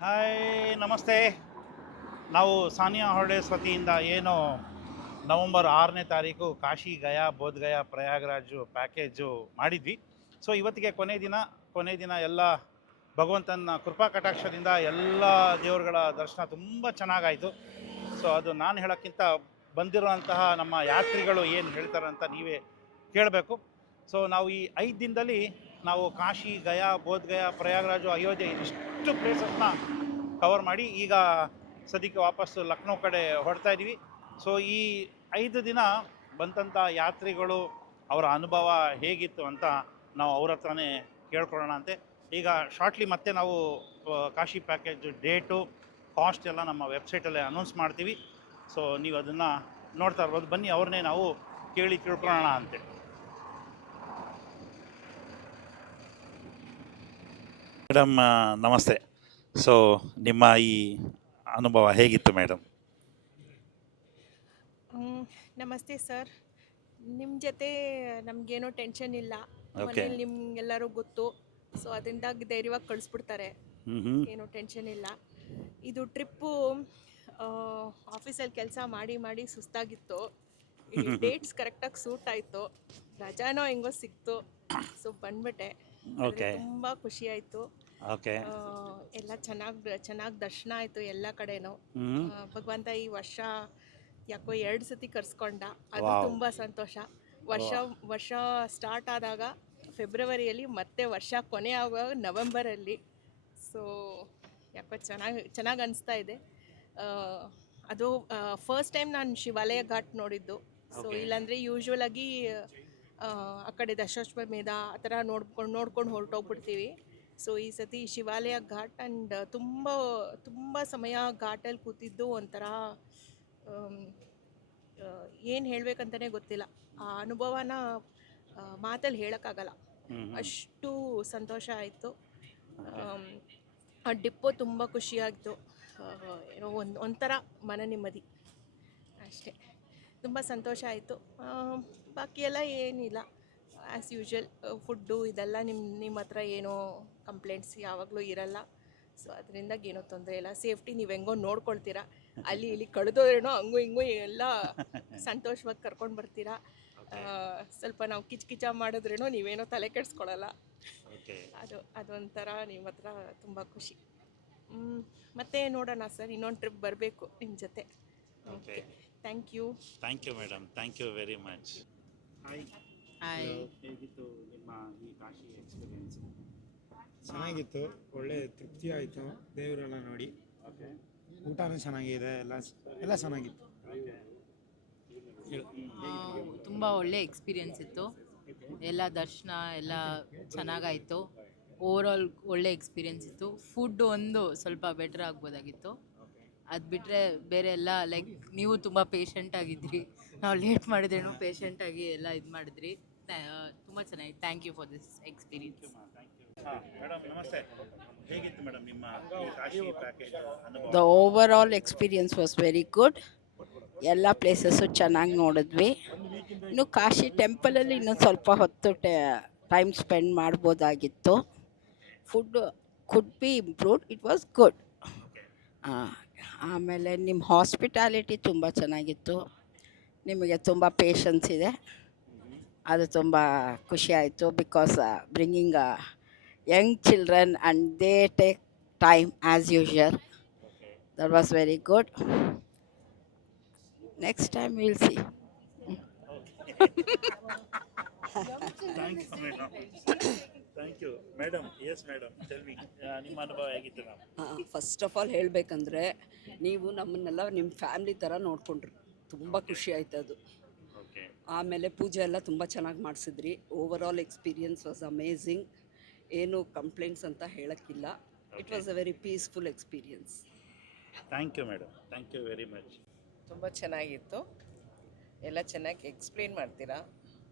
Hi, ನಮಸ್ತೆ. ನಾವು Sania holidays ವತಿಯಿಂದ ಏನು ನವಂಬರ್ 6ನೇ ತಾರೀಕು ಕಾಶಿ, ಗಯಾ, ಬೋಧಗಯಾ, ಪ್ರಯಾಗ್ರಾಜು ಪ್ಯಾಕೇಜು ಮಾಡಿದ್ವಿ. ಸೊ ಇವತ್ತಿಗೆ ಕೊನೆ ದಿನ ಎಲ್ಲ ಭಗವಂತನ ಕೃಪಾ ಕಟಾಕ್ಷದಿಂದ ಎಲ್ಲ ದೇವರುಗಳ ದರ್ಶನ ತುಂಬ ಚೆನ್ನಾಗಾಯಿತು. ಸೊ ಅದು ನಾನು ಹೇಳೋಕ್ಕಿಂತ ಬಂದಿರುವಂತಹ ನಮ್ಮ ಯಾತ್ರಿಗಳು ಏನು ಹೇಳ್ತಾರೆ ಅಂತ ನೀವೇ ಕೇಳಬೇಕು. ಸೊ ನಾವು ಈ 5 ದಿನದಲ್ಲಿ ನಾವು ಕಾಶಿ, ಗಯಾ, ಬೋಧಗಯಾ, ಪ್ರಯಾಗ್ರಾಜು, ಅಯೋಧ್ಯೆ ಇಷ್ಟು ಪ್ಲೇಸಸ್ನ ಕವರ್ ಮಾಡಿ ಈಗ ಸದ್ಯಕ್ಕೆ ವಾಪಸ್ಸು ಲಕ್ನೋ ಕಡೆ ಹೊರಡ್ತಾ ಇದ್ದೀವಿ. ಸೊ ಈ 5 ದಿನ ಬಂದಂಥ ಯಾತ್ರಿಗಳು ಅವರ ಅನುಭವ ಹೇಗಿತ್ತು ಅಂತ ನಾವು ಅವ್ರ ಹತ್ರನೇ ಕೇಳ್ಕೊಳ್ಳೋಣ ಅಂತೆ. ಈಗ ಶಾರ್ಟ್ಲಿ ಮತ್ತೆ ನಾವು ಕಾಶಿ ಪ್ಯಾಕೇಜು ಡೇಟು, ಕಾಸ್ಟ್ ಎಲ್ಲ ನಮ್ಮ ವೆಬ್ಸೈಟಲ್ಲೇ ಅನೌನ್ಸ್ ಮಾಡ್ತೀವಿ. ಸೊ ನೀವು ಅದನ್ನು ನೋಡ್ತಾ ಇರ್ಬೋದು. ಬನ್ನಿ ಅವ್ರನ್ನೇ ನಾವು ಕೇಳಿ ತಿಳ್ಕೊಳ್ಳೋಣ ಅಂತೆ. ಮೇಡಮ್ ನಮಸ್ತೆ. ಸೊ ನಿಮ್ಮ ಈ ಅನುಭವ ಹೇಗಿತ್ತು ಮೇಡಮ್? ನಮಸ್ತೆ ಸರ್. ನಿಮ್ಮ ಜೊತೆ ನಮಗೇನೋ ಟೆನ್ಷನ್ ಇಲ್ಲ. ಓಕೆ. ಮನೇಲಿ ನಿಮ್ಗೆಲ್ಲರೂ ಗೊತ್ತು. ಸೊ ಅದರಿಂದ ಧೈರ್ಯವಾಗಿ ಕಳಿಸ್ಬಿಡ್ತಾರೆ. ಏನೋ ಟೆನ್ಷನ್ ಇಲ್ಲ. ಇದು ಟ್ರಿಪ್ಪು ಆಫೀಸಲ್ಲಿ ಕೆಲಸ ಮಾಡಿ ಮಾಡಿ ಸುಸ್ತಾಗಿತ್ತು. ಈ ಡೇಟ್ಸ್ ಕರೆಕ್ಟಾಗಿ ಸೂಟ್ ಆಯಿತು. ರಜಾನೋ ಹೆಂಗೋ ಸಿಕ್ತು. ಸೊ ಬಂದ್ಬಿಟ್ಟೆ. ಓಕೆ. ತುಂಬ ಖುಷಿ ಆಯಿತು. ಓಕೆ. ಎಲ್ಲ ಚೆನ್ನಾಗಿ ದರ್ಶನ ಆಯಿತು ಎಲ್ಲ ಕಡೆನೂ. ಭಗವಂತ ಈ ವರ್ಷ ಯಾಕೋ 2 ಸತಿ ಕರ್ಸ್ಕೊಂಡ. ಅದು ತುಂಬ ಸಂತೋಷ. ವರ್ಷ ಸ್ಟಾರ್ಟ್ ಆದಾಗ ಫೆಬ್ರವರಿಯಲ್ಲಿ, ಮತ್ತೆ ವರ್ಷ ಕೊನೆ ಆಗುವಾಗ ನವೆಂಬರಲ್ಲಿ. ಸೊ ಯಾಕೋ ಚೆನ್ನಾಗಿ ಅನಿಸ್ತಾ ಇದೆ. ಅದು ಫಸ್ಟ್ ಟೈಮ್ ನಾನು ಶಿವಾಲಯ ಘಾಟ್ ನೋಡಿದ್ದು. ಸೊ ಇಲ್ಲಾಂದರೆ ಯೂಶ್ವಲಾಗಿ ಆ ಕಡೆ ದಶಾಶ್ವಮೇಧ ಆ ಥರ ನೋಡ್ಕೊಂಡು ಹೊರಟೋಗ್ಬಿಡ್ತೀವಿ. ಸೊ ಈ ಸತಿ ಶಿವಾಲಯ ಘಾಟ್ ಆ್ಯಂಡ್ ತುಂಬ ಸಮಯ ಘಾಟಲ್ಲಿ ಕೂತಿದ್ದು ಒಂಥರ ಏನು ಹೇಳಬೇಕಂತಲೇ ಗೊತ್ತಿಲ್ಲ. ಆ ಅನುಭವನ ಮಾತಲ್ಲಿ ಹೇಳೋಕ್ಕಾಗಲ್ಲ, ಅಷ್ಟು ಸಂತೋಷ ಆಯಿತು. ಆ ಡಿಪ್ಪೋ ತುಂಬ ಖುಷಿಯಾಗಿತ್ತು. ಏನೋ ಒಂಥರ ಮನ ನೆಮ್ಮದಿ ಅಷ್ಟೇ. ತುಂಬ ಸಂತೋಷ ಆಯಿತು. ಬಾಕಿ ಎಲ್ಲ ಏನಿಲ್ಲ, ಆ್ಯಸ್ ಯೂಶ್ವಲ್ ಫುಡ್ಡು ಇದೆಲ್ಲ ನಿಮ್ಮ ಹತ್ರ ಏನೋ ಕಂಪ್ಲೇಂಟ್ಸ್ ಯಾವಾಗಲೂ ಇರಲ್ಲ. ಸೊ ಅದರಿಂದ ಏನೋ ತೊಂದರೆ ಇಲ್ಲ. ಸೇಫ್ಟಿ ನೀವು ಹೆಂಗೋ ನೋಡ್ಕೊಳ್ತೀರಾ. ಅಲ್ಲಿ ಇಲ್ಲಿ ಕಳೆದೋದ್ರೇನೋ ಹಂಗೂ ಹಿಂಗೂ ಎಲ್ಲ ಸಂತೋಷವಾಗಿ ಕರ್ಕೊಂಡು ಬರ್ತೀರಾ. ಸ್ವಲ್ಪ ನಾವು ಕಿಚ ಮಾಡಿದ್ರೇನೋ ನೀವೇನೋ ತಲೆ ಕೆಡಿಸ್ಕೊಳ್ಳಲ್ಲ. ಅದೊಂಥರ ನಿಮ್ಮ ಹತ್ರ ತುಂಬ ಖುಷಿ. ಮತ್ತೆ ನೋಡೋಣ ಸರ್, ಇನ್ನೊಂದು ಟ್ರಿಪ್ ಬರಬೇಕು ನಿಮ್ಮ ಜೊತೆ. Okay, thank you madam. Thank you very much. Hi. ಹೇಗಿತ್ತು ನಿಮ್ಮ ಈ ಕಾಶಿ ಎಕ್ಸ್ಪೀರಿಯನ್ಸ್? ಚೆನ್ನಾಗಿತ್ತು, ಒಳ್ಳೆ ತೃಪ್ತಿ ಆಯಿತು ದೇವರೆಲ್ಲ ನೋಡಿ. ಓಕೆ. ಊಟನೂ ಚೆನ್ನಾಗಿದೆ, ಎಲ್ಲ ಚೆನ್ನಾಗಿತ್ತು. ತುಂಬ ಒಳ್ಳೆ ಎಕ್ಸ್ಪೀರಿಯನ್ಸ್ ಇತ್ತು. ಎಲ್ಲ ದರ್ಶನ ಎಲ್ಲ ಚೆನ್ನಾಗಾಯಿತು. ಓವರಾಲ್ ಒಳ್ಳೆ ಎಕ್ಸ್ಪೀರಿಯನ್ಸ್ ಇತ್ತು. ಫುಡ್ ಒಂದು ಸ್ವಲ್ಪ ಬೆಟರ್ ಆಗ್ಬೋದಾಗಿತ್ತು. ಅದು ಬಿಟ್ಟರೆ ಬೇರೆ ಎಲ್ಲ ಲೈಕ್ ನೀವು ತುಂಬ ಪೇಷಂಟಾಗಿದ್ರಿ. ನಾವು ಲೇಟ್ ಮಾಡಿದ್ರೇನು ಪೇಷಂಟಾಗಿ ಎಲ್ಲ ಇದು ಮಾಡಿದ್ರಿ. ತುಂಬ ಚೆನ್ನಾಗಿತ್ತು. Thank you for this experience. Madam ನಮಸ್ತೆ. ಹೇಗಿತ್ತು ಮೇಡಮ್ ನಿಮ್ಮ ಈ ಕಾಶಿ ಪ್ಯಾಕೇಜ್ ಅನುಭವ? The over experience was very good. ಎಲ್ಲ ಪ್ಲೇಸಸ್ಸು ಚೆನ್ನಾಗಿ ನೋಡಿದ್ವಿ. ಇನ್ನು ಕಾಶಿ ಟೆಂಪಲಲ್ಲಿ ಇನ್ನೂ ಸ್ವಲ್ಪ ಹೊತ್ತು ಟೈಮ್ ಸ್ಪೆಂಡ್ ಮಾಡ್ಬೋದಾಗಿತ್ತು. Food could be improved. It was good. ಆಮೇಲೆ ನಿಮ್ಮ ಹಾಸ್ಪಿಟಾಲಿಟಿ ತುಂಬ ಚೆನ್ನಾಗಿತ್ತು. ನಿಮಗೆ ತುಂಬ ಪೇಷನ್ಸ್ ಇದೆ, ಅದು ತುಂಬ ಖುಷಿ ಆಯಿತು. Because bringing young children and they take time as usual. That was very good. Next time will see. Thank you madam. Yes madam, tell me ನಿಮ್ಮ ಅನುಭವ ಹೇಗಿತ್ತು ಮ್ಯಾಮ್? ಫಸ್ಟ್ ಆಫ್ ಆಲ್ ಹೇಳಬೇಕಂದ್ರೆ ನೀವು ನಮ್ಮನ್ನೆಲ್ಲ ನಿಮ್ಮ ಫ್ಯಾಮ್ಲಿ ಥರ ನೋಡಿಕೊಂಡ್ರಿ. ತುಂಬ ಖುಷಿ ಆಯ್ತು ಅದು. ಓಕೆ. ಆಮೇಲೆ ಪೂಜೆ ಎಲ್ಲ ತುಂಬ ಚೆನ್ನಾಗಿ ಮಾಡಿಸಿದ್ರಿ. Over all experience was amazing. ಏನು ಕಂಪ್ಲೇಂಟ್ಸ್ ಅಂತ ಹೇಳೋಕ್ಕಿಲ್ಲ. It was a very peaceful experience. Thank you madam. Thank you very much. ತುಂಬ ಚೆನ್ನಾಗಿತ್ತು. ಎಲ್ಲ ಚೆನ್ನಾಗಿ ಎಕ್ಸ್ಪ್ಲೇನ್ ಮಾಡ್ತೀರಾ.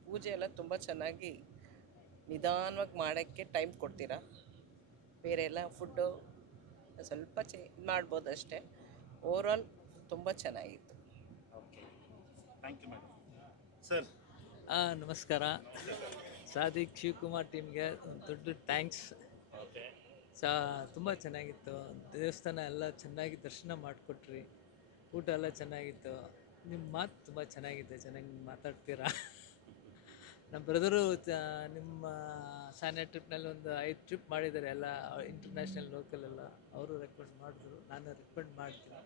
ಪೂಜೆ ಎಲ್ಲ ತುಂಬ ಚೆನ್ನಾಗಿ ನಿಧಾನವಾಗಿ ಮಾಡೋಕ್ಕೆ ಟೈಮ್ ಕೊಡ್ತೀರಾ. ಬೇರೆ ಎಲ್ಲ ಫುಡ್ಡು ಸ್ವಲ್ಪ ಮಾಡ್ಬೋದು ಅಷ್ಟೇ. ಓವರಾಲ್ ತುಂಬ ಚೆನ್ನಾಗಿತ್ತು. ಓಕೆ. ಸರ್ ನಮಸ್ಕಾರ. ಸಾದಿಕ್ ಶಿವಕುಮಾರ್ ಟೀಮ್ಗೆ ಒಂದು ದೊಡ್ಡ ಥ್ಯಾಂಕ್ಸ್. ಓಕೆ ತುಂಬ ಚೆನ್ನಾಗಿತ್ತು. ದೇವಸ್ಥಾನ ಎಲ್ಲ ಚೆನ್ನಾಗಿ ದರ್ಶನ ಮಾಡಿಕೊಟ್ರಿ. ಊಟ ಎಲ್ಲ ಚೆನ್ನಾಗಿತ್ತು. ನಿಮ್ಮ ಮಾತು ತುಂಬ ಚೆನ್ನಾಗಿದೆ, ಚೆನ್ನಾಗಿ ಮಾತಾಡ್ತೀರಾ. ನಮ್ಮ ಬ್ರದರು ನಿಮ್ಮ ಸಾನ್ಯ ಟ್ರಿಪ್ನಲ್ಲಿ ಒಂದು 5 ಟ್ರಿಪ್ ಮಾಡಿದ್ದಾರೆ, ಎಲ್ಲ ಇಂಟರ್ನ್ಯಾಷನಲ್ ಲೋಕಲ್ ಎಲ್ಲ. ಅವರು ರೆಕಮೆಂಡ್ ಮಾಡಿದ್ರು, ನಾನು ರೆಕಮೆಂಡ್ ಮಾಡ್ತೀನಿ.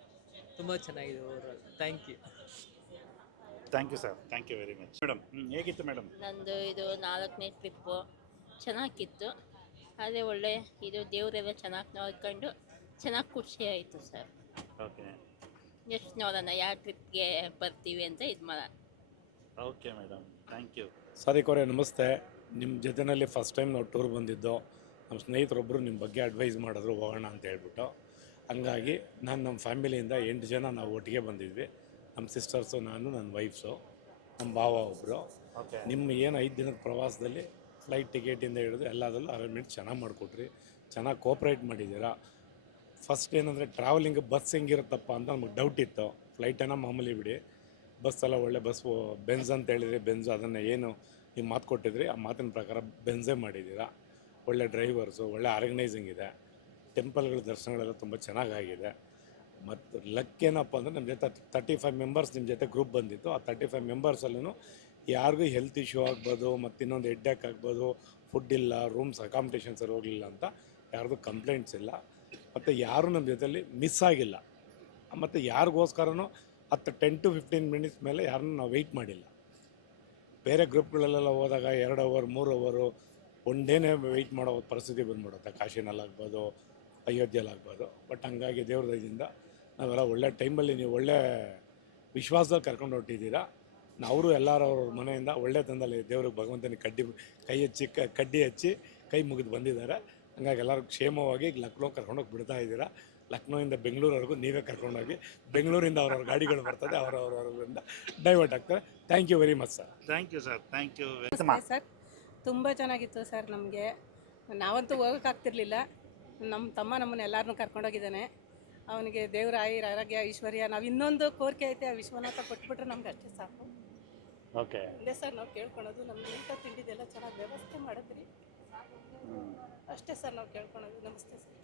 ತುಂಬ ಚೆನ್ನಾಗಿದೆ overall. Thank you. Thank you sir, thank you very much. Madam ಹೇಗಿತ್ತು ಮೇಡಮ್? ನಂದು ಇದು 4ನೇ ಟ್ರಿಪ್ಪು. ಚೆನ್ನಾಗಿತ್ತು. ಆದರೆ ಒಳ್ಳೆ ಇದು ದೇವರೆಲ್ಲ ಚೆನ್ನಾಗಿ ನೋಡ್ಕೊಂಡು ಚೆನ್ನಾಗಿ ಖುಷಿ ಆಯಿತು ಸರ್. ಓಕೆ ನೆಕ್ಸ್ಟ್ ನೋಡೋಣ ಯಾವ ಟ್ರಿಪ್ಗೆ ಬರ್ತೀವಿ ಅಂತ ಇದು ಮಾಡೋಣ. Okay madam, thank you. Sadiq ಅವರೇ ನಮಸ್ತೆ. ನಿಮ್ಮ ಜೊತೆಯಲ್ಲಿ ಫಸ್ಟ್ ಟೈಮ್ ನಾವು ಟೂರ್ ಬಂದಿದ್ದು. ನಮ್ಮ ಸ್ನೇಹಿತರೊಬ್ಬರು ನಿಮ್ಮ ಬಗ್ಗೆ ಅಡ್ವೈಸ್ ಮಾಡಿದ್ರು ಹೋಗೋಣ ಅಂತ ಹೇಳ್ಬಿಟ್ಟು. ಹಂಗಾಗಿ ನಾನು ನಮ್ಮ ಫ್ಯಾಮಿಲಿಯಿಂದ 8 ಜನ ನಾವು ಒಟ್ಟಿಗೆ ಬಂದಿದ್ವಿ. ನಮ್ಮ ಸಿಸ್ಟರ್ಸು, ನಾನು, ನನ್ನ ವೈಫ್ಸು, ನಮ್ಮ ಭಾವ ಒಬ್ಬರು. ಓಕೆ ನಿಮ್ಮ ಏನು 5 ದಿನದ ಪ್ರವಾಸದಲ್ಲಿ ಫ್ಲೈಟ್ ಟಿಕೆಟಿಂದ ಹಿಡಿದು ಎಲ್ಲದರಲ್ಲೂ ಅರೇಂಜ್ಮೆಂಟ್ ಚೆನ್ನಾಗಿ ಮಾಡಿಕೊಟ್ರಿ, ಚೆನ್ನಾಗಿ ಕೋಪ್ರೇಟ್ ಮಾಡಿದ್ದೀರಾ. ಫಸ್ಟ್ ಏನಂದರೆ ಟ್ರಾವೆಲಿಂಗ್ ಬಸ್ ಹೆಂಗಿರುತ್ತಪ್ಪ ಅಂತ ನಮಗೆ ಡೌಟ್ ಇತ್ತು. ಫ್ಲೈಟೇನೋ ಮಾಮೂಲಿ ಬಿಡಿ, ಬಸ್ಸೆಲ್ಲ ಒಳ್ಳೆ ಬಸ್ಸು ಬೆನ್ಸ್ ಅಂತ ಹೇಳಿದ್ರಿ. ಬೆನ್ಸ್ ಅದನ್ನು ಏನು ನೀವು ಮಾತು ಕೊಟ್ಟಿದ್ರಿ ಆ ಮಾತಿನ ಪ್ರಕಾರ ಬೆನ್ಸೇ ಮಾಡಿದ್ದೀರಾ. ಒಳ್ಳೆ ಡ್ರೈವರ್ಸು, ಒಳ್ಳೆ ಆರ್ಗನೈಸಿಂಗ್ ಇದೆ. ಟೆಂಪಲ್ಗಳ ದರ್ಶನಗಳೆಲ್ಲ ತುಂಬ ಚೆನ್ನಾಗಾಗಿದೆ. ಮತ್ತು ಲಕ್ ಏನಪ್ಪ ಅಂದರೆ ನಮ್ಮ ಜೊತೆ 35 ಮೆಂಬರ್ಸ್ ನಿಮ್ಮ ಜೊತೆ ಗ್ರೂಪ್ ಬಂದಿತ್ತು. ಆ 35 ಮೆಂಬರ್ಸಲ್ಲೂ ಯಾರಿಗೂ ಹೆಲ್ತ್ ಇಶ್ಯೂ ಆಗ್ಬೋದು, ಮತ್ತು ಇನ್ನೊಂದು ಹೆಡ್ಡೇಕ್ ಆಗ್ಬೋದು, ಫುಡ್ ಇಲ್ಲ, ರೂಮ್ಸ್ ಅಕಾಮಿಡೇಷನ್ ಸರಿ ಹೋಗಲಿಲ್ಲ ಅಂತ ಯಾರ್ದು ಕಂಪ್ಲೇಂಟ್ಸ್ ಇಲ್ಲ. ಮತ್ತು ಯಾರೂ ನಮ್ಮ ಜೊತೆಯಲ್ಲಿ ಮಿಸ್ ಆಗಿಲ್ಲ. ಮತ್ತು ಯಾರಿಗೋಸ್ಕರನೂ 10 to 15 ಮಿನಿಟ್ಸ್ ಮೇಲೆ ಯಾರನ್ನೂ ನಾವು ವೆಯ್ಟ್ ಮಾಡಿಲ್ಲ. ಬೇರೆ ಗ್ರೂಪ್ಗಳಲ್ಲೆಲ್ಲ ಹೋದಾಗ 2 ಅವರ್ 3 ಅವರು ಒನ್ ಡೇನೇ ವೆಯ್ಟ್ ಮಾಡೋ ಪರಿಸ್ಥಿತಿ ಬಂದ್ಬಿಡುತ್ತೆ, ಕಾಶಿನಲ್ಲಾಗ್ಬೋದು, ಅಯೋಧ್ಯೆಲಾಗ್ಬೋದು. ಬಟ್ ಹಂಗಾಗಿ ದೇವ್ರ ದಯದಿಂದ ನಾವೆಲ್ಲ ಒಳ್ಳೆ ಟೈಮಲ್ಲಿ ನೀವು ಒಳ್ಳೆ ವಿಶ್ವಾಸದಲ್ಲಿ ಕರ್ಕೊಂಡು ಹೊರಟಿದ್ದೀರಾ. ಅವರು ಎಲ್ಲರೂ ಅವ್ರ ಮನೆಯಿಂದ ಒಳ್ಳೆ ತಂದಲ್ಲಿ ದೇವ್ರಿಗೆ ಭಗವಂತನಿಗೆ ಕಡ್ಡಿ ಹಚ್ಚಿ ಕೈ ಮುಗಿದು ಬಂದಿದ್ದಾರೆ. ಹಂಗಾಗಿ ಎಲ್ಲರೂ ಕ್ಷೇಮವಾಗಿ ಲಕ್ನೋ ಕರ್ಕೊಂಡೋಗಿ ಬಿಡ್ತಾ ಇದ್ದೀರಾ. ಲಕ್ನೋಯಿಂದ ಬೆಂಗಳೂರವರೆಗೂ ನೀವೇ ಕರ್ಕೊಂಡೋಗಿ, ಬೆಂಗಳೂರಿಂದ ಅವ್ರವ್ರ ಗಾಡಿಗಳು ಬರ್ತದೆ, ಅವರವರಿಂದ ಡೈವರ್ಟ್ ಆಗ್ತಾರೆ. Thank you very much sir. Thank you sir, thank you. Sir ತುಂಬ ಚೆನ್ನಾಗಿತ್ತು ಸರ್. ನಮಗೆ ನಾವಂತೂ ಹೋಗೋಕ್ಕಾಗ್ತಿರ್ಲಿಲ್ಲ. ನಮ್ಮ ತಮ್ಮ ನಮ್ಮನ್ನ ಎಲ್ಲರನ್ನೂ ಕರ್ಕೊಂಡೋಗಿದ್ದಾನೆ. ಅವನಿಗೆ ದೇವರ ಆರೋಗ್ಯ ಐಶ್ವರ್ಯ. ನಾವು ಇನ್ನೊಂದು ಕೋರಿಕೆ ಐತೆ, ಆ ವಿಶ್ವನಾಥ ಕೊಟ್ಬಿಟ್ರೆ ನಮ್ಗೆ ಅಷ್ಟೇ ಸಾಕು. ಓಕೆ ಇದೇ ಸರ್ ನಾವು ಕೇಳ್ಕೊಳೋದು. ನಮ್ಗೆ ಊಟ ತಿಂಡಿದೆಲ್ಲ ಚೆನ್ನಾಗಿ ವ್ಯವಸ್ಥೆ ಮಾಡಿದ್ರಿ, ಅಷ್ಟೇ ಸರ್ ನಾವು ಕೇಳ್ಕೊಳೋದು. ನಮಸ್ತೆ ಸರ್.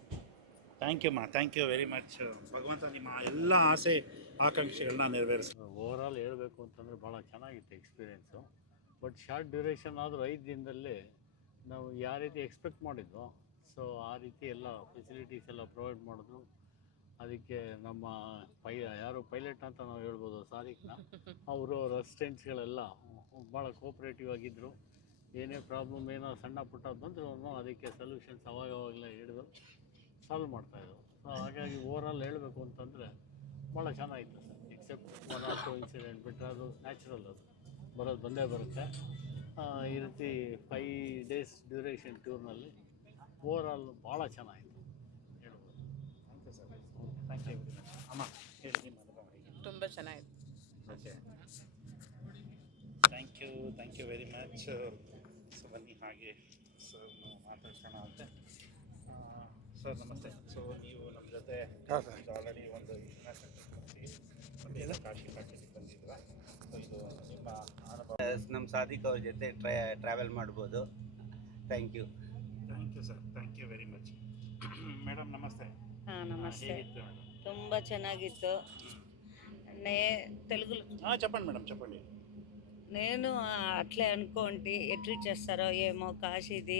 ಥ್ಯಾಂಕ್ ಯು ಮಾ, ಥ್ಯಾಂಕ್ ಯು ವೆರಿ ಮಚ್. ಭಗವಂತ ನಿಮ್ಮ ಎಲ್ಲ ಆಸೆ ಆಕಾಂಕ್ಷೆಗಳನ್ನ ನೆರವೇರಿಸಿ. ಓವರಾಲ್ ಹೇಳಬೇಕು ಅಂತಂದರೆ ಭಾಳ ಚೆನ್ನಾಗಿತ್ತು ಎಕ್ಸ್ಪೀರಿಯೆನ್ಸು. ಬಟ್ ಶಾರ್ಟ್ ಡ್ಯೂರೇಷನ್ ಆದರೂ 5 ದಿನದಲ್ಲಿ ನಾವು ಯಾವ ರೀತಿ ಎಕ್ಸ್ಪೆಕ್ಟ್ ಮಾಡಿದ್ವೋ ಸೊ ಆ ರೀತಿ ಎಲ್ಲ ಫೆಸಿಲಿಟೀಸ್ ಎಲ್ಲ ಪ್ರೊವೈಡ್ ಮಾಡಿದ್ರು. ಅದಕ್ಕೆ ನಮ್ಮ ಯಾರು ಪೈಲಟ್ ಅಂತ ನಾವು ಹೇಳ್ಬೋದು ಸಾದಿಕ್ನ, ಅವರು ಅಸಿಸ್ಟೆಂಟ್ಸ್ಗಳೆಲ್ಲ ಭಾಳ ಕೋಪ್ರೇಟಿವ್ ಆಗಿದ್ದರು. ಏನೇ ಪ್ರಾಬ್ಲಮ್ ಏನೋ ಸಣ್ಣ ಪುಟ್ಟ ಬಂದರೂ ಅದಕ್ಕೆ ಸೊಲ್ಯೂಷನ್ಸ್ ಅವಾಗವಾಗಲೇ ಹಿಡಿದು ಸಾಲ್ವ್ ಮಾಡ್ತಾಯಿದ್ರು. ಸೊ ಹಾಗಾಗಿ ಓವರಾಲ್ ಹೇಳಬೇಕು ಅಂತಂದರೆ ಭಾಳ ಚೆನ್ನಾಗಿತ್ತು ಸರ್. ಎಕ್ಸೆಪ್ಟ್ 1 or 2 ಇನ್ಸಿಡೆಂಟ್ ಬಿಟ್ಟರೆ ಅದು ನ್ಯಾಚುರಲ್, ಅದು ಬರೋದು ಬಂದೇ ಬರುತ್ತೆ. ಈ ರೀತಿ 5 days ಡ್ಯೂರೇಷನ್ ಟೂರ್ನಲ್ಲಿ ಓವರಾಲ್ ಭಾಳ ಚೆನ್ನಾಗಿತ್ತು ಹೇಳ್ಬೋದು. Thank you sir, thank you. ಅಮ್ಮ ಹೇಳಿ ನಿಮ್ಮ ಅನುಭವ ಹೇಗೆ? ತುಂಬ ಚೆನ್ನಾಗಿತ್ತು. Okay thank you very much. So ಬನ್ನಿ ಹಾಗೆ ಸರ್ ಮಾತಾಡ್ಸೋಣ ಅಂತೆ. ಸರ್ ನಮಸ್ತೆ. ಸೊ ನೀವು ನಮ್ಮ ಜೊತೆ ಆಲ್ರೆಡಿ ಒಂದು ಇಂಟರ್ನ್ಯಾಷನಲ್ ಕಾಶಿ ಪ್ಯಾಕೇಜಿಗೆ ಬಂದಿದ್ದೀರಾ. ಸೊ ಇದು ನಿಮ್ಮ ಅನುಭವ. ನಮ್ಮ ಸಾದಿಕ್ ಅವ್ರ ಜೊತೆ ಟ್ರಾವೆಲ್ ಮಾಡ್ಬೋದು. Thank you sir, thank you very much. Madam ನಮಸ್ತೆ. ಹಾಂ ನಮಸ್ತೆ. ಹೇಗಿತ್ತು ಮೇಡಮ್? ತುಂಬ ಚೆನ್ನಾಗಿತ್ತು. తెలుగులో చెప్పండి మేడం, చెప్పండి. నేను అట్లే అనుకోండి ఎట్లు చేస్తారో ఏమో కాశీది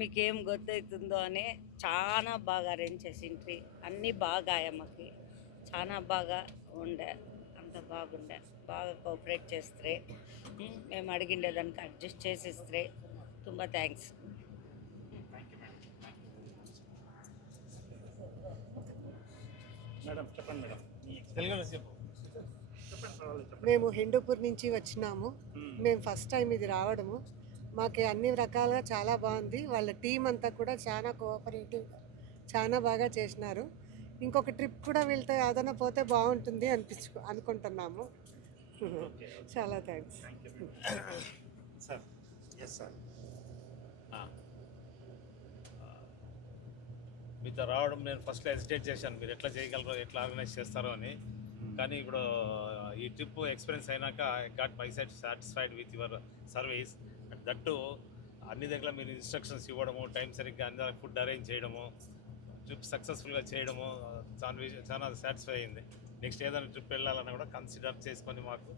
మీకేం గొత్తవుతుందో అని చాలా బాగా అరేంజ్ చేసిండ్రి. అన్నీ బాగా అమ్మకి చాలా బాగా ఉండే, అంత బాగుండే. బాగా కోఆపరేట్ చేస్తే మేము అడిగిండే దానికి అడ్జస్ట్ చేసిస్తే ತುಂಬ థ్యాంక్స్. మేడం చెప్పండి మేడం. మేము హిందూపూర్ నుంచి వచ్చినాము. మేము ఫస్ట్ టైం ఇది రావడము. మాకు అన్ని రకాలుగా చాలా బాగుంది. వాళ్ళ టీం అంతా కూడా చాలా కోఆపరేటివ్గా చాలా బాగా చేసినారు. ఇంకొక ట్రిప్ కూడా వెళ్తే ఏదైనా పోతే బాగుంటుంది అనుకుంటున్నాము. చాలా థ్యాంక్స్ సార్. Yes sir. మీతో రావడం నేను ఫస్ట్లో హెసిటేట్ చేశాను, మీరు ఎట్లా చేయగలరో ఎట్లా ఆర్గనైజ్ చేస్తారో అని. కానీ ఇప్పుడు ఈ ట్రిప్ ఎక్స్పీరియన్స్ అయినాక I got my side satisfied with your service. That అన్ని దగ్గర మీరు ఇన్స్ట్రక్షన్స్ ఇవ్వడము, టైం సరిగ్గా అన్ని ఫుడ్ అరేంజ్ చేయడము, ట్రిప్ సక్సెస్ఫుల్గా చేయడము చాలా సాటిస్ఫై అయింది. నెక్స్ట్ ఏదైనా ట్రిప్ వెళ్ళాలన్నా కూడా కన్సిడర్ చేసుకొని మాకు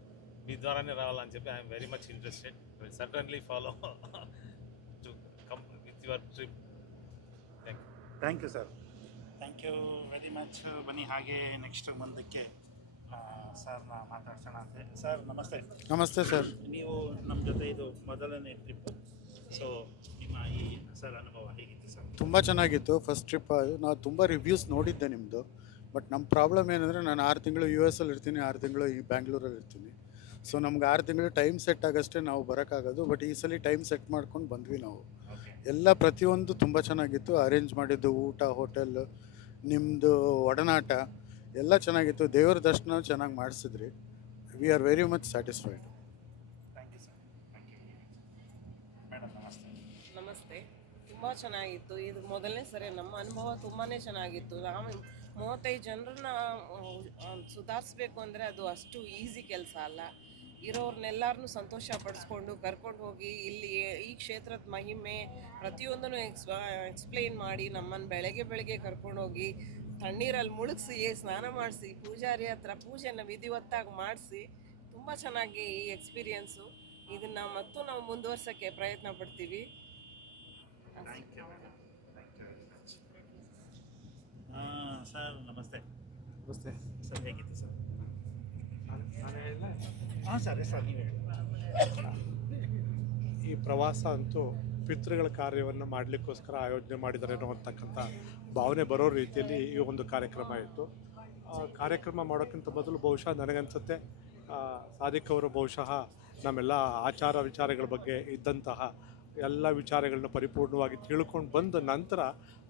మీ ద్వారానే రావాలని చెప్పి I'm very much interested. Will certainly follow to come with your trip. Thank you sir, thank you very much. ಬನ್ನಿ ಹಾಗೆ ನೆಕ್ಸ್ಟ್ ಮುಂದಕ್ಕೆ ಸರ್ನ ಮಾತಾಡ್ಸೋಣ ಅಂತೆ. ಸರ್ ನಮಸ್ತೆ. ನಮಸ್ತೆ ಸರ್. ನೀವು ನಮ್ಮ ಜೊತೆ ಇದು ಮೊದಲನೇ ಟ್ರಿಪ್, ಸೊ ನಿಮ್ಮ ಈ ಸರ್ ಅನುಭವ ಹೇಗಿತ್ತು ಸರ್? ತುಂಬ ಚೆನ್ನಾಗಿತ್ತು. ಫಸ್ಟ್ ಟ್ರಿಪ್ ನಾವು ತುಂಬ ರಿವ್ಯೂಸ್ ನೋಡಿದ್ದೆ ನಿಮ್ಮದು. ಬಟ್ ನಮ್ಮ ಪ್ರಾಬ್ಲಮ್ ಏನಂದರೆ ನಾನು 6 ತಿಂಗಳು US ಇರ್ತೀನಿ, 6 ತಿಂಗಳು ಈ ಬ್ಯಾಂಗ್ಳೂರಲ್ಲಿ ಇರ್ತೀನಿ. ಸೊ ನಮ್ಗೆ 6 ತಿಂಗಳು ಟೈಮ್ ಸೆಟ್ ಆಗಷ್ಟೇ ನಾವು ಬರೋಕ್ಕಾಗೋದು. ಬಟ್ ಈ ಸಲ ಟೈಮ್ ಸೆಟ್ ಮಾಡ್ಕೊಂಡು ಬಂದ್ವಿ ನಾವು. ಎಲ್ಲ ಪ್ರತಿಯೊಂದು ತುಂಬ ಚೆನ್ನಾಗಿತ್ತು. ಅರೇಂಜ್ ಮಾಡಿದ್ದು ಊಟ, ಹೋಟೆಲ್, ನಿಮ್ಮದು ಒಡನಾಟ ಎಲ್ಲ ಚೆನ್ನಾಗಿತ್ತು. ದೇವರ ದರ್ಶನ ಚೆನ್ನಾಗಿ ಮಾಡಿಸಿದ್ರಿ. We are very much satisfied. Thank you sir. Thank you madam. ನಮಸ್ತೆ. ನಮಸ್ತೆ. ತುಂಬ ಚೆನ್ನಾಗಿತ್ತು. ಇದು ಮೊದಲನೇ ಸರಿ ನಮ್ಮ ಅನುಭವ ತುಂಬಾ ಚೆನ್ನಾಗಿತ್ತು. ನಾವು 35 ಜನರನ್ನ ಸುಧಾರಿಸ್ಬೇಕು ಅಂದರೆ ಅದು ಅಷ್ಟು ಈಸಿ ಕೆಲಸ ಅಲ್ಲ. ಇರೋರ್ನೆಲ್ಲರನ್ನೂ ಸಂತೋಷ ಪಡಿಸ್ಕೊಂಡು ಕರ್ಕೊಂಡು ಹೋಗಿ ಇಲ್ಲಿ ಈ ಕ್ಷೇತ್ರದ ಮಹಿಮೆ ಪ್ರತಿಯೊಂದನ್ನು ಎಕ್ಸ್ಪ್ಲೇನ್ ಮಾಡಿ ನಮ್ಮನ್ನು ಬೆಳಗ್ಗೆ ಕರ್ಕೊಂಡೋಗಿ ತಣ್ಣೀರಲ್ಲಿ ಮುಳುಗಿಸಿ ಸ್ನಾನ ಮಾಡಿಸಿ ಪೂಜಾರಿ ಹತ್ರ ಪೂಜೆನ ವಿಧಿವತ್ತಾಗಿ ಮಾಡಿಸಿ ತುಂಬ ಚೆನ್ನಾಗಿ ಈ ಎಕ್ಸ್ಪೀರಿಯೆನ್ಸು. ಇದನ್ನು ನಾವು ಮುಂದುವರ್ಸೋಕ್ಕೆ ಪ್ರಯತ್ನ ಪಡ್ತೀವಿ. Thank you madam. Thank you very much. Sir ನಮಸ್ತೆ. ನಮಸ್ತೆ ಸರ್ ಹೇಗಿತ್ತು ಸರ್? ನಾನು ಹೇಳಿಲ್ಲ. ಹಾಂ ಸರ್ ನೀವು ಹೇಳಿ. ಈ ಪ್ರವಾಸ ಅಂತೂ ಪಿತೃಗಳ ಕಾರ್ಯವನ್ನು ಮಾಡಲಿಕ್ಕೋಸ್ಕರ ಆಯೋಜನೆ ಮಾಡಿದಾರೇನೋ ಅಂತಕ್ಕಂಥ ಭಾವನೆ ಬರೋ ರೀತಿಯಲ್ಲಿ ಈ ಒಂದು ಕಾರ್ಯಕ್ರಮ ಇತ್ತು. ಕಾರ್ಯಕ್ರಮ ಮಾಡೋಕ್ಕಿಂತ ಮೊದಲು ಬಹುಶಃ ನನಗನ್ಸುತ್ತೆ ಸಾದಿಕ್ ಅವರು ಬಹುಶಃ ನಮ್ಮೆಲ್ಲ ಆಚಾರ ವಿಚಾರಗಳ ಬಗ್ಗೆ ಇದ್ದಂತಹ ಎಲ್ಲ ವಿಚಾರಗಳನ್ನ ಪರಿಪೂರ್ಣವಾಗಿ ತಿಳ್ಕೊಂಡು ಬಂದ ನಂತರ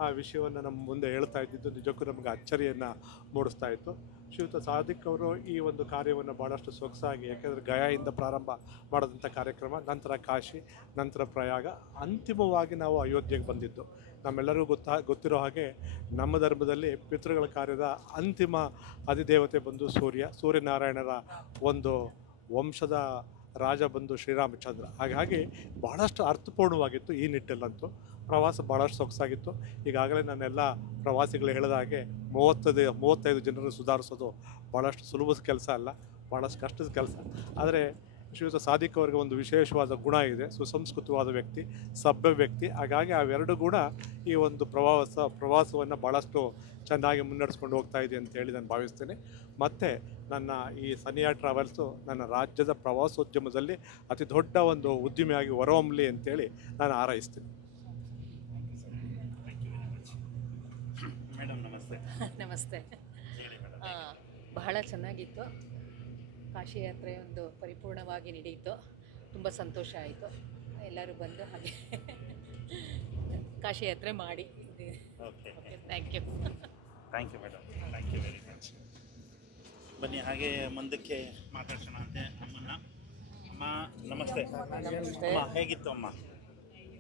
ಆ ವಿಷಯವನ್ನು ನಮ್ಮ ಮುಂದೆ ಹೇಳ್ತಾ ಇದ್ದಿದ್ದು ನಿಜಕ್ಕೂ ನಮಗೆ ಅಚ್ಚರಿಯನ್ನು ಮೂಡಿಸ್ತಾ ಇತ್ತು. ಶ್ರೀಯುತ ಸಾದಿಕ್ ಅವರು ಈ ಒಂದು ಕಾರ್ಯವನ್ನು ಭಾಳಷ್ಟು ಸೊಗಸಾಗಿ, ಯಾಕೆಂದರೆ ಗಯಾಯಿಂದ ಪ್ರಾರಂಭ ಮಾಡಿದಂಥ ಕಾರ್ಯಕ್ರಮ, ನಂತರ ಕಾಶಿ, ನಂತರ ಪ್ರಯಾಗ, ಅಂತಿಮವಾಗಿ ನಾವು ಅಯೋಧ್ಯೆಗೆ ಬಂದಿದ್ದು. ನಮ್ಮೆಲ್ಲರಿಗೂ ಗೊತ್ತಿರೋ ಹಾಗೆ ನಮ್ಮ ಧರ್ಮದಲ್ಲಿ ಪಿತೃಗಳ ಕಾರ್ಯದ ಅಂತಿಮ ಅಧಿದೇವತೆ ಬಂದು ಸೂರ್ಯನಾರಾಯಣರ ಒಂದು ವಂಶದ ರಾಜ ಬಂದು ಶ್ರೀರಾಮಚಂದ್ರ. ಹಾಗಾಗಿ ಭಾಳಷ್ಟು ಅರ್ಥಪೂರ್ಣವಾಗಿತ್ತು. ಈ ನಿಟ್ಟಲ್ಲಂತೂ ಪ್ರವಾಸ ಭಾಳಷ್ಟು ಸೊಗಸಾಗಿತ್ತು. ಈಗಾಗಲೇ ನಾನೆಲ್ಲ ಪ್ರವಾಸಿಗಳು ಹೇಳಿದ ಹಾಗೆ 35 ಜನರನ್ನು ಸುಧಾರಿಸೋದು ಭಾಳಷ್ಟು ಸುಲಭದ ಕೆಲಸ ಅಲ್ಲ, ಭಾಳಷ್ಟು ಕಷ್ಟದ ಕೆಲಸ. ಆದರೆ ಶ್ರೀಯುತ ಸಾದಿಕ್ ಅವರಿಗೆ ಒಂದು ವಿಶೇಷವಾದ ಗುಣ ಇದೆ, ಸುಸಂಸ್ಕೃತವಾದ ವ್ಯಕ್ತಿ, ಸಭ್ಯ ವ್ಯಕ್ತಿ. ಹಾಗಾಗಿ ಅವೆರಡು ಗುಣ ಈ ಒಂದು ಪ್ರವಾಸವನ್ನು ಭಾಳಷ್ಟು ಚೆನ್ನಾಗಿ ಮುನ್ನಡೆಸ್ಕೊಂಡು ಹೋಗ್ತಾ ಇದೆ ಅಂತೇಳಿ ನಾನು ಭಾವಿಸ್ತೇನೆ. ಮತ್ತು ನನ್ನ ಈ ಸನಿಯಾ ಟ್ರಾವೆಲ್ಸು ನನ್ನ ರಾಜ್ಯದ ಪ್ರವಾಸೋದ್ಯಮದಲ್ಲಿ ಅತಿ ದೊಡ್ಡ ಒಂದು ಉದ್ದಿಮೆಯಾಗಿ ಹೊರಹೊಮ್ಮಲಿ ಅಂತೇಳಿ ನಾನು ಹಾರೈಸ್ತೀನಿ. ಮೇಡಮ್ ನಮಸ್ತೆ. ನಮಸ್ತೆ. ಹೇಳಿ ಮೇಡಮ್. ಬಹಳ ಚೆನ್ನಾಗಿತ್ತು. ಕಾಶಿ ಯಾತ್ರೆ ಒಂದು ಪರಿಪೂರ್ಣವಾಗಿ ನಡೆಯಿತು. ತುಂಬ ಸಂತೋಷ ಆಯಿತು. ಎಲ್ಲರೂ ಬಂದು ಹಾಗೆ ಕಾಶಿ ಯಾತ್ರೆ ಮಾಡಿ. Okay, thank you. Thank you madam. Thank you very much. ಬನ್ನಿ ಹಾಗೆ ಮುಂದಕ್ಕೆ ಮಾತಾಡ್ಸೋಣ ಅಂತೆ ಅಮ್ಮನ. ಅಮ್ಮ ನಮಸ್ತೆ. ಅಮ್ಮ ಹೇಗಿತ್ತು ಅಮ್ಮ?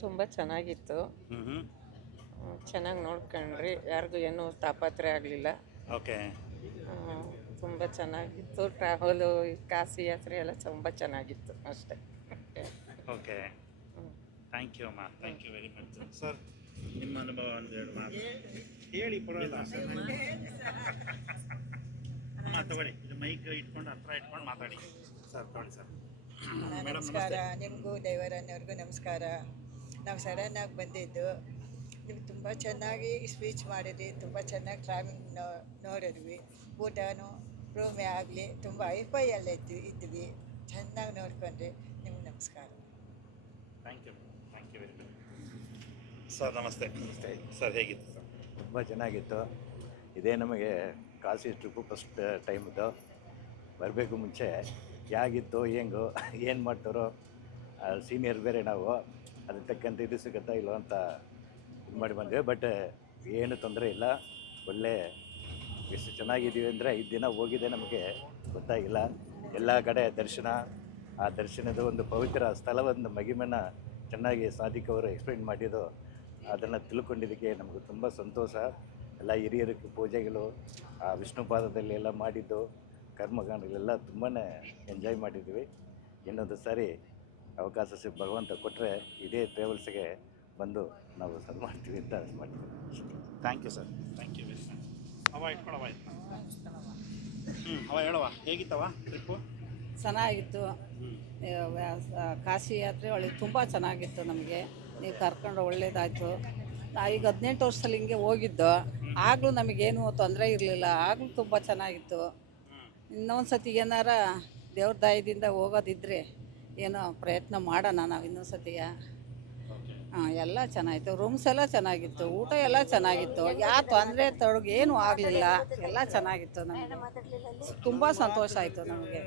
ತುಂಬ ಚೆನ್ನಾಗಿತ್ತು. ಹ್ಞೂ ಚೆನ್ನಾಗಿ ನೋಡ್ಕೊಂಡ್ರಿ, ಯಾರಿಗೂ ಏನೂ ತಾಪತ್ರೆ ಆಗಲಿಲ್ಲ. ಓಕೆ. ತುಂಬ ಚೆನ್ನಾಗಿತ್ತು. ಟ್ರಾವೆಲು, ಕಾಶಿ ಯಾತ್ರೆ ಎಲ್ಲ ತುಂಬ ಚೆನ್ನಾಗಿತ್ತು ಅಷ್ಟೇ. ಓಕೆ, ಥ್ಯಾಂಕ್ ಯು ಅಮ್ಮ. Thank you very much. Sir ನಿಮ್ಮ ಅನುಭವ ಒಂದೆರಡು ಮಾತು ಹೇಳಿ. ಪರವಾಗಿಲ್ಲ ಸರ್. ಅಮ್ಮ ತಗೊಳ್ಳಿ, ಇದು ಮೈಕ್ ಇಟ್ಕೊಂಡು ಹತ್ರ ಇಟ್ಕೊಂಡು ಮಾತಾಡಿ. ಸರ್ ತಗೊಳ್ಳಿ ಸರ್. ಮೇಡಮ್ ನಮಸ್ಕಾರ. ನಮಸ್ತೆ. ನಿಮಗೂ ದೇವರನ್ನವ್ರಿಗೂ ನಮಸ್ಕಾರ. ನಾವು ಸಡನ್ನಾಗಿ ಬಂದಿದ್ದು. ನೀವು ತುಂಬ ಚೆನ್ನಾಗಿ ಸ್ಪೀಚ್ ಮಾಡಿದ್ರಿ, ತುಂಬ ಚೆನ್ನಾಗಿ ಟ್ರಾವೆಲಿಂಗ್ ನೋಡಿದ್ವಿ. ಊಟನೂ ರೂಮೇ ಆಗಲಿ ತುಂಬ ಐಫೈಯಲ್ಲೇ ಇದ್ವಿ. ಚೆನ್ನಾಗಿ ನೋಡ್ಕೊಂಡ್ರಿ. ನಿಮ್ಗೆ ನಮಸ್ಕಾರ. Thank you thank you very much. Sir ನಮಸ್ತೆ. ನಮಸ್ತೆ ಸರ್, ಹೇಗಿತ್ತು ಸರ್? ತುಂಬ ಚೆನ್ನಾಗಿತ್ತು. ಇದೇ ನಮಗೆ ಕಾಶಿ ಟ್ರಿಪ್ಪು ಫಸ್ಟ್ ಟೈಮ್ದು. ಬರಬೇಕು ಮುಂಚೆ ಹೇಗಿತ್ತು, ಹೆಂಗೋ, ಏನು ಮಾಡ್ತಾರೋ, ಸೀನಿಯರ್ ಬೇರೆ ನಾವು, ಅದಕ್ಕೆ ತಕ್ಕಂತೆ ಇದು ಸಿಗುತ್ತಾ ಇಲ್ಲೋ ಅಂತ ಇದು ಮಾಡಿ ಬಂದ್ವಿ. ಬಟ್ ಏನು ತೊಂದರೆ ಇಲ್ಲ. ಒಳ್ಳೆ ಎಷ್ಟು ಚೆನ್ನಾಗಿದ್ದೀವಿ ಅಂದರೆ 5 ದಿನ ಹೋಗಿದೆ ನಮಗೆ ಗೊತ್ತಾಗಿಲ್ಲ. ಎಲ್ಲ ಕಡೆ ದರ್ಶನ, ಆ ದರ್ಶನದ ಒಂದು ಪವಿತ್ರ ಸ್ಥಳವನ್ನು ಮಹಿಮೆನ ಚೆನ್ನಾಗಿ ಸಾದಿಕ್ ಅವರು ಎಕ್ಸ್ಪ್ಲೇನ್ ಮಾಡಿದ್ದು, ಅದನ್ನು ತಿಳ್ಕೊಂಡಿದ್ದಕ್ಕೆ ನಮಗೆ ತುಂಬ ಸಂತೋಷ. ಎಲ್ಲ ಹಿರಿಯರಿಗೆ ಪೂಜೆಗಳು, ಆ ವಿಷ್ಣು ಪಾದದಲ್ಲಿ ಎಲ್ಲ ಮಾಡಿದ್ದು, ಕರ್ಮಕಾಂಡಗಳೆಲ್ಲ ತುಂಬಾ ಎಂಜಾಯ್ ಮಾಡಿದ್ವಿ. ಇನ್ನೊಂದು ಸಾರಿ ಅವಕಾಶ ಭಗವಂತ ಕೊಟ್ಟರೆ ಇದೇ ಟ್ರಾವೆಲ್ಸ್ಗೆ ಬಂದು ನಾವು ಸರ್ ಮಾಡ್ತೀವಿ ಅಂತ ಮಾಡ್ತೀವಿ. Thank you sir, thank you very much. ಅವ ಇಟ್ಕೊಳವ ಅವ ಹೇಳವ, ಹೇಗಿತ್ತವ ಟ್ರಿಪ್ಪು? ಚೆನ್ನಾಗಿತ್ತು. ಕಾಶಿ ಯಾತ್ರೆ ಒಳ್ಳೆ ತುಂಬ ಚೆನ್ನಾಗಿತ್ತು. ನಮಗೆ ನೀವು ಕರ್ಕೊಂಡು ಒಳ್ಳೇದಾಯಿತು. ಈಗ 18 ವರ್ಷದಲ್ಲಿ ಹಿಂಗೆ ಹೋಗಿದ್ದು, ಆಗಲೂ ನಮಗೇನು ತೊಂದರೆ ಇರಲಿಲ್ಲ. ಆಗಲೂ ತುಂಬ ಚೆನ್ನಾಗಿತ್ತು. ಇನ್ನೊಂದು ಸತಿ ಏನಾರ ದೇವ್ರ ದಯದಿಂದ ಹೋಗೋದಿದ್ರೆ ಏನೋ ಪ್ರಯತ್ನ ಮಾಡೋಣ ನಾವು ಇನ್ನೊಂದು ಸತಿಯ. ಎಲ್ಲ ಚೆನ್ನಾಗಿತ್ತು. ರೂಮ್ಸ್ ಎಲ್ಲ ಚೆನ್ನಾಗಿತ್ತು, ಊಟ ಎಲ್ಲ ಚೆನ್ನಾಗಿತ್ತು. ಯಾವ ತೊಂದರೆ ತೊಡಗು ಏನೂ ಆಗಲಿಲ್ಲ, ಎಲ್ಲ ಚೆನ್ನಾಗಿತ್ತು. ನಮಗೆ ತುಂಬ ಸಂತೋಷ ಆಯಿತು ನಮಗೆ.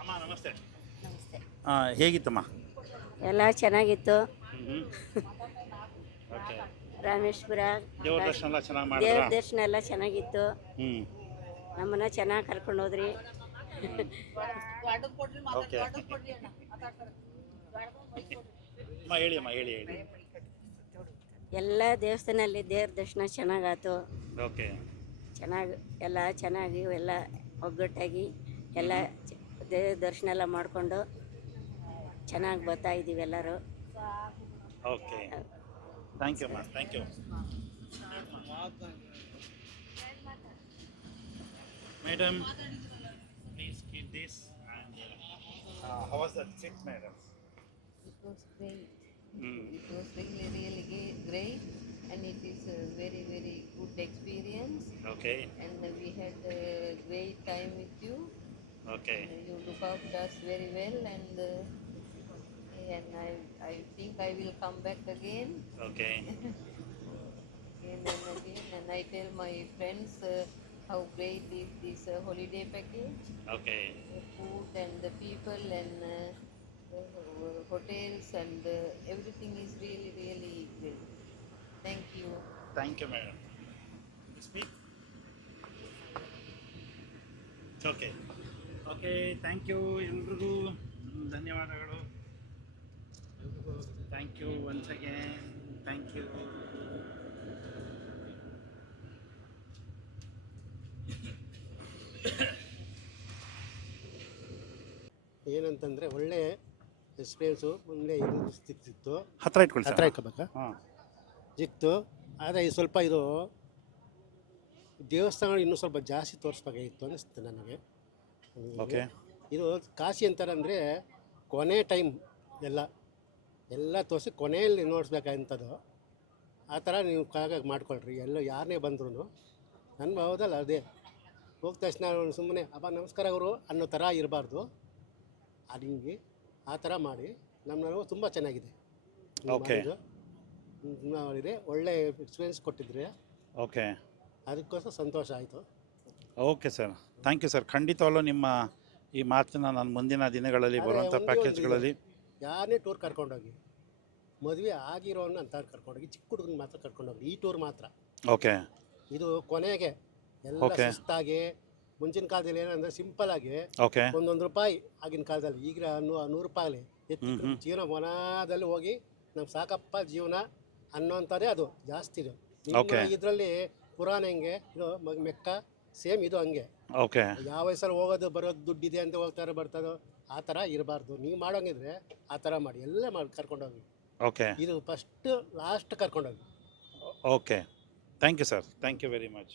ಅಮ್ಮ ನಮಸ್ತೆ. ನಮಸ್ತೆ. ಹೇಗಿತ್ತಮ್ಮ? ಎಲ್ಲ ಚೆನ್ನಾಗಿತ್ತು. ಓಕೆ. ರಾಮೇಶ್ವರ ದೇವ್ರ ದರ್ಶನ ಎಲ್ಲ ಚೆನ್ನಾಗಿ ದೇವ್ರ ಮಾಡಿದ್ರಾ? ದರ್ಶನ ಎಲ್ಲ ಚೆನ್ನಾಗಿತ್ತು. ನಮ್ಮನ್ನ ಚೆನ್ನಾಗಿ ಕರ್ಕೊಂಡು ಹೋದ್ರಿ. ಓಕೆ. ಅಮ್ಮ ಹೇಳಿ ಅಮ್ಮ, ಹೇಳಿ ಹೇಳಿ. ಎಲ್ಲ ದೇವಸ್ಥಾನಲ್ಲಿ ದೇವ್ರ ದರ್ಶನ ಚೆನ್ನಾಗಾಯ್ತು. ಓಕೆ. ಚೆನ್ನಾಗಿ ಎಲ್ಲ ಒಗ್ಗಟ್ಟಾಗಿ ಎಲ್ಲ ದೇವ್ರ ದರ್ಶನ ಎಲ್ಲ ಮಾಡಿಕೊಂಡು ಚೆನ್ನಾಗಿ ಬರ್ತಾ ಇದ್ದೀವಿ ಎಲ್ಲರೂ. ಓಕೆ, ಥ್ಯಾಂಕ್ ಯು ಅಮ್ಮ, thank you. Madam please keep this. And how was that trip madam? It was great. It was really great, and it is a very good experience. Okay. And we had a great time with you. Okay. You look after us very well, and I think I will come back again. Okay. Again and again, and I tell my friends how great is this holiday package. Okay. The food and the people and the hotels and everything is really great. Thank you. Thank you, madam. Speak. Okay okay, thank you ಎಲ್ರಿಗೂ, ಧನ್ಯವಾದಗಳು. Thank you once again, thank you. ಏನಂತಂದರೆ ಒಳ್ಳೆ experience, ಒಳ್ಳೆ ಇದು ಸಿಕ್ತಿತ್ತು. ಹತ್ರ ಇಟ್ಕೊಳ್ಳಿ sir. ಹತ್ರ ಇಟ್ಕೋಬೇಕಾ? ಹಾಂ, ಸಿಕ್ತು. ಆದರೆ ಇದು ಸ್ವಲ್ಪ ಇದು ದೇವಸ್ಥಾನಗಳು ಇನ್ನೂ ಸ್ವಲ್ಪ ಜಾಸ್ತಿ ತೋರಿಸ್ಬೇಕಾಗಿತ್ತು ಅನ್ನಿಸ್ತು ನನಗೆ. ಓಕೆ. ಇದು ಕಾಶಿ ಅಂತಾರಂದರೆ ಕೊನೆ ಟೈಮ್ ಎಲ್ಲ ತೋರಿಸಿ ಕೊನೆಯಲ್ಲಿ ನೋಡಿಸ್ಬೇಕಾದಂಥದ್ದು. ಆ ಥರ ನೀವು ಕಾಗಾಗಿ ಮಾಡ್ಕೊಳ್ರಿ. ಎಲ್ಲ ಯಾರನ್ನೇ ಬಂದ್ರೂ ನನ್ನ ಭಾವದಲ್ಲಿ ಅದೇ ಹೋದ ತಕ್ಷಣ ಸುಮ್ಮನೆ ಅಪ್ಪ ನಮಸ್ಕಾರ ಗುರು ಅನ್ನೋ ಥರ ಇರಬಾರ್ದು. ಅದು ಹಿಂಗೆ ಆ ಥರ ಮಾಡಿ ನಮ್ಮನ್ನು ತುಂಬ ಚೆನ್ನಾಗಿದೆ. ಓಕೆ. ಮಾಡಿದರೆ ಒಳ್ಳೆ ಎಕ್ಸ್ಪೀರಿಯನ್ಸ್ ಕೊಟ್ಟಿದ್ರೆ ಓಕೆ, ಅದಕ್ಕೋಸ್ಕರ ಸಂತೋಷ ಆಯಿತು. Okay sir, thank you sir. ಖಂಡಿತವಲ್ಲೂ ನಿಮ್ಮ ಈ ಮಾತನ್ನ ನಾನು ಮುಂದಿನ ದಿನಗಳಲ್ಲಿ ಬರುವಂಥ ಪ್ಯಾಕೇಜ್ಗಳಲ್ಲಿ ಯಾರನ್ನೇ ಟೂರ್ ಕರ್ಕೊಂಡೋಗಿ ಮದುವೆ ಆಗಿರೋನ್ನ ಅಂತ ಕರ್ಕೊಂಡೋಗಿ, ಚಿಕ್ಕ ಹುಡುಗನ ಮಾತ್ರ ಕರ್ಕೊಂಡೋಗಿ. ಈ ಟೂರ್ ಮಾತ್ರ. ಓಕೆ. ಇದು ಕೊನೆಗೆ ಎಲ್ಲ ಓಕೆ. ಸುಸ್ತಾಗಿ, ಮುಂಚಿನ ಕಾಲದಲ್ಲಿ ಏನಂದರೆ ಸಿಂಪಲ್ಲಾಗಿ ಓಕೆ. ₹1 ಆಗಿನ ಕಾಲದಲ್ಲಿ, ಈಗ 100 ರೂಪಾಯಿ ಎತ್ತು ಜೀವನ ವನದಲ್ಲಿ ಹೋಗಿ ನಮ್ಗೆ ಸಾಕಪ್ಪ ಜೀವನ ಅನ್ನೋಂಥದ್ದೇ ಅದು ಜಾಸ್ತಿ. ಇದು ಓಕೆ. ಇದರಲ್ಲಿ ಪುರಾಣ ಹೆಂಗೆ ಇದು ಮೆಕ್ಕ ಸೇಮ್ ಇದು ಹಂಗೆ. ಓಕೆ. ಯಾವ ವಯಸ್ಸಲ್ಲಿ ಹೋಗೋದು ಬರೋದು ದುಡ್ಡಿದೆ ಅಂತ ಹೋಗ್ತಾರೆ ಬರ್ತದೋ ಆ ಥರ ಇರಬಾರ್ದು. ನೀವು ಮಾಡೋಂಗಿದ್ರೆ ಆ ಥರ ಮಾಡಿ ಎಲ್ಲ ಮಾಡಿ ಕರ್ಕೊಂಡೋಗಿ. ಓಕೆ. ಇದು ಫಸ್ಟ್ ಲಾಸ್ಟ್ ಕರ್ಕೊಂಡೋಗಿ. Okay, thank you sir, thank you very much.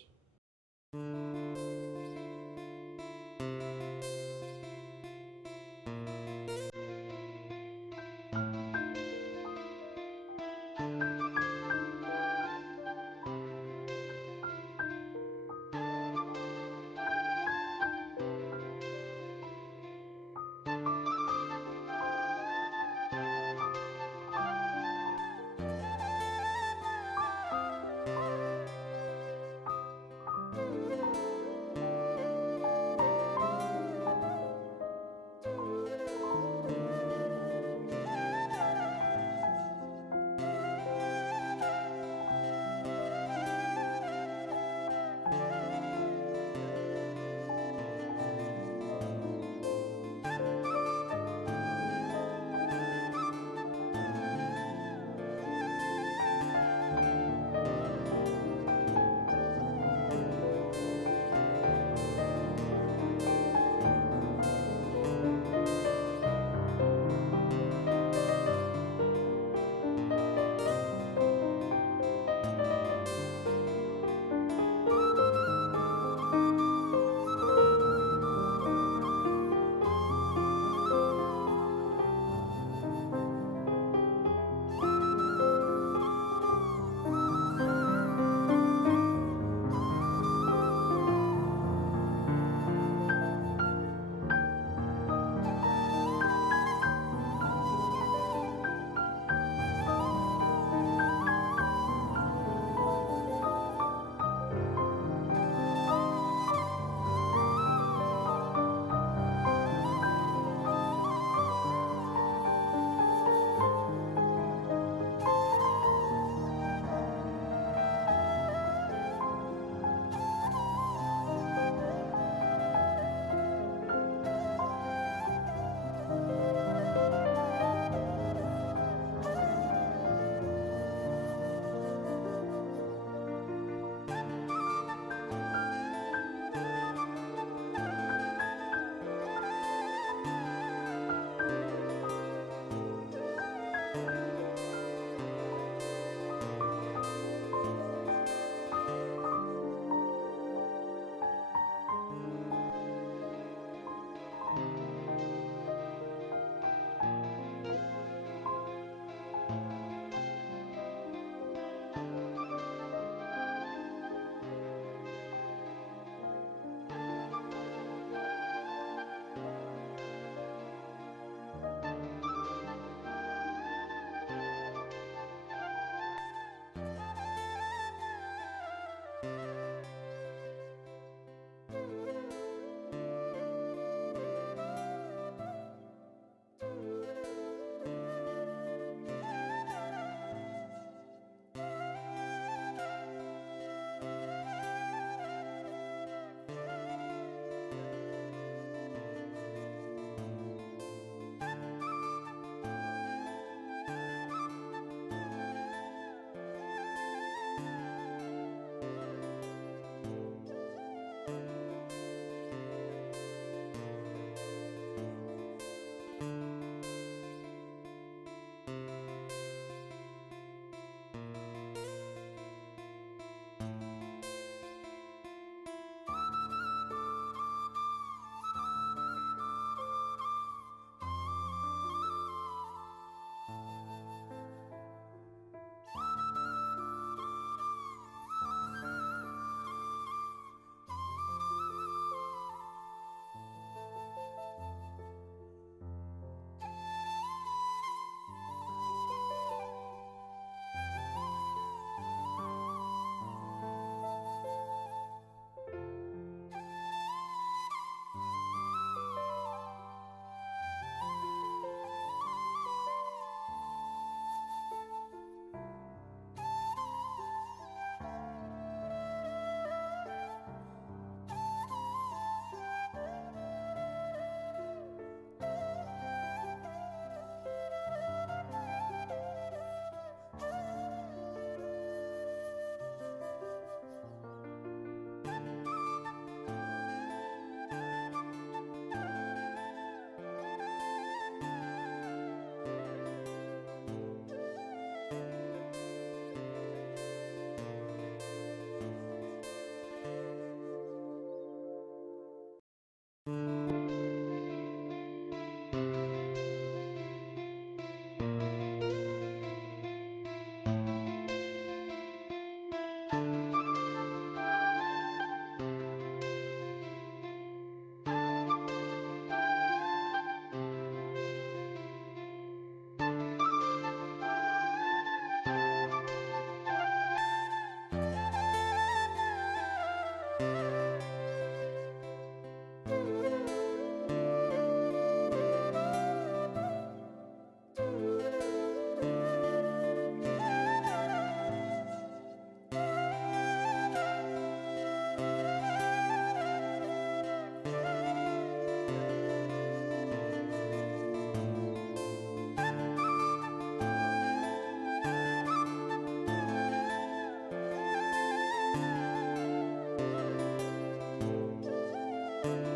Thank you